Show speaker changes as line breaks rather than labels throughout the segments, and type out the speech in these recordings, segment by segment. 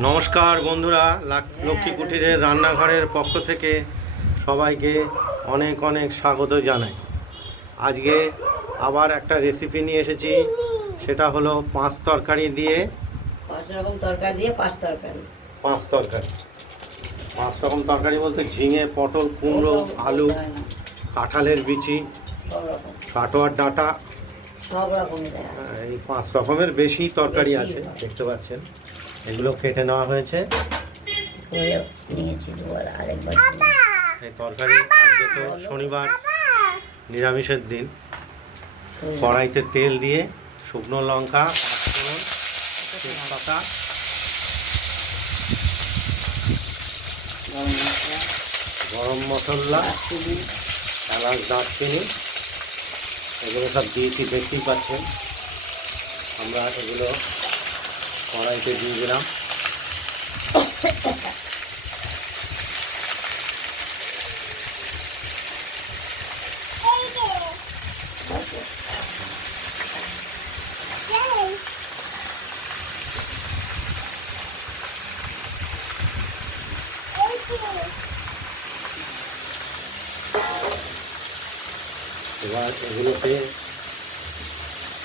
নমস্কার বন্ধুরা লাক- লক্ষ্মী কুটিরের রান্নাঘরের পক্ষ থেকে সবাইকে অনেক অনেক স্বাগত জানাই। আজকে আবার একটা রেসিপি নিয়ে এসেছি সেটা হলো পাঁচ তরকারি দিয়ে
পাঁচ রকম তরকারি দিয়ে পাঁচ তরকারি।
পাঁচ তরকারি। পাঁচ রকম তরকারি বলতে ঝিঙে পটল কুমড়ো আলু কাঁঠালের বিচি কাটোয়ার ডাঁটা।
সব
এই পাঁচ রকমের বেশি তরকারি আছে দেখতে পাচ্ছেন। এগুলো কেটে নেওয়া হয়েছে।
নিয়েছি দুবার আরেকবার
এই তরকারি আজকে তো শনিবার নিরামিষের দিন। কড়াইতে তেল দিয়ে শুকনো লঙ্কা পাঁচফোড়ন তেজপাতা
গরম মশলা
এলাচ দারচিনি এগুলো সব দিয়েছি দেখতেই পাচ্ছেন। আমরা এগুলো কড়াইতে দিয়ে দিলাম। এবার এগুলোতে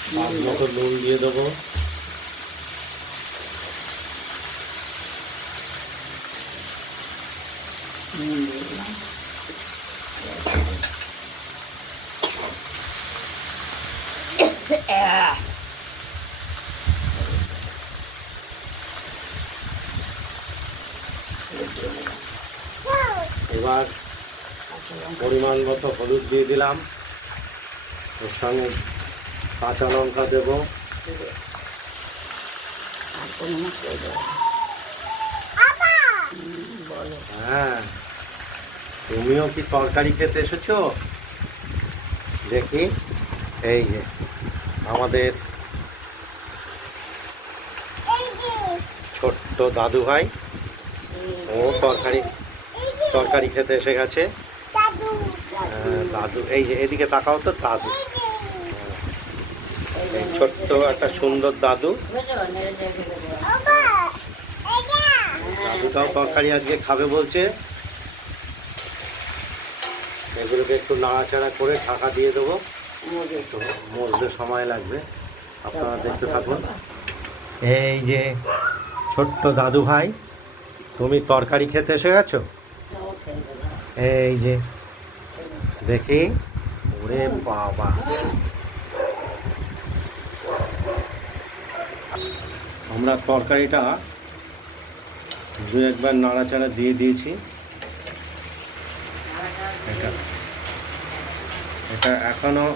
স্বাদ মতো নুন দিয়ে দেবো। এবার পরিমাণ মতো হলুদ দিয়ে দিলাম। ওর সঙ্গে কাঁচা লঙ্কা দেবো।
আর মাছ করে দেবো হুম, বলো
হ্যাঁ তুমিও কি তরকারি খেতে এসেছ? দেখি এই যে আমাদের ছোট্ট দাদু ভাই ও তরকারি তরকারি খেতে এসে গেছে। হ্যাঁ, দাদু এই যে এদিকে তাকাও তো দাদু। ছোট্ট একটা সুন্দর দাদু
বুঝেছ নেড়ে চেড়ে খেতে দেবো
দাদুটাও তরকারি আজকে খাবে বলছে। এগুলোকে একটু নাড়াচাড়া করে ঢাকা দিয়ে দেবো। মরতে সময় লাগবে। আপনারা দেখতে থাকুন। এই যে ছোট্ট দাদু ভাই, তুমি তরকারি খেতে এসে গেছো? এই যে, দেখি। ওরে বাবা। আমরা তরকারিটা দু একবার নাড়াচাড়া দিয়ে দিয়েছি। এটা এটা এখনও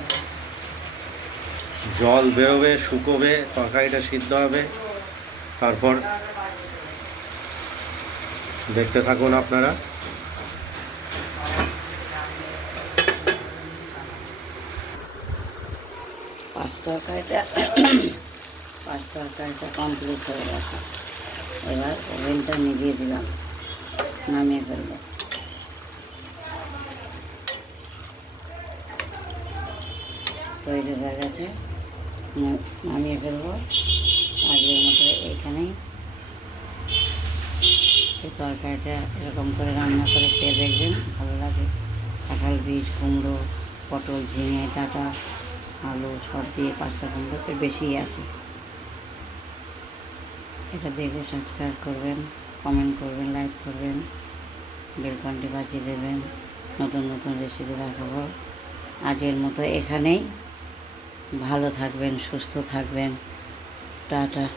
জল বেরোবে, শুকোবে, তরকারিটা সিদ্ধ হবে। তারপর দেখতে থাকুন আপনারা।
পাঁচ তরকারিটা পাঁচ তরকারিটা কমপ্লিট হয়ে গেছে। এবার ওভেনটা নিভিয়ে দিলাম। নামিয়ে ফেলব। তৈরি হয়ে গেছে। নামিয়ে ফেলব। আজকের মতো এইখানেই এই তরকারিটা এরকম করে রান্না করে খেয়ে দেখবেন। ভালো লাগে। কাঁঠাল বীজ, কুমড়ো, পটল, ঝিঙে, ডাঁটা, আলু সব দিয়ে পাঁচ রকম বেশি আছে। এটা দেখে সাবস্ক্রাইব করবেন কমেন্ট করবেন লাইক করবেন বেলকনটি বাজিয়ে দেবেন। নতুন নতুন রেসিপি দেখাবো। আজের মতো এখানেই। ভালো থাকবেন, সুস্থ থাকবেন। টাটা।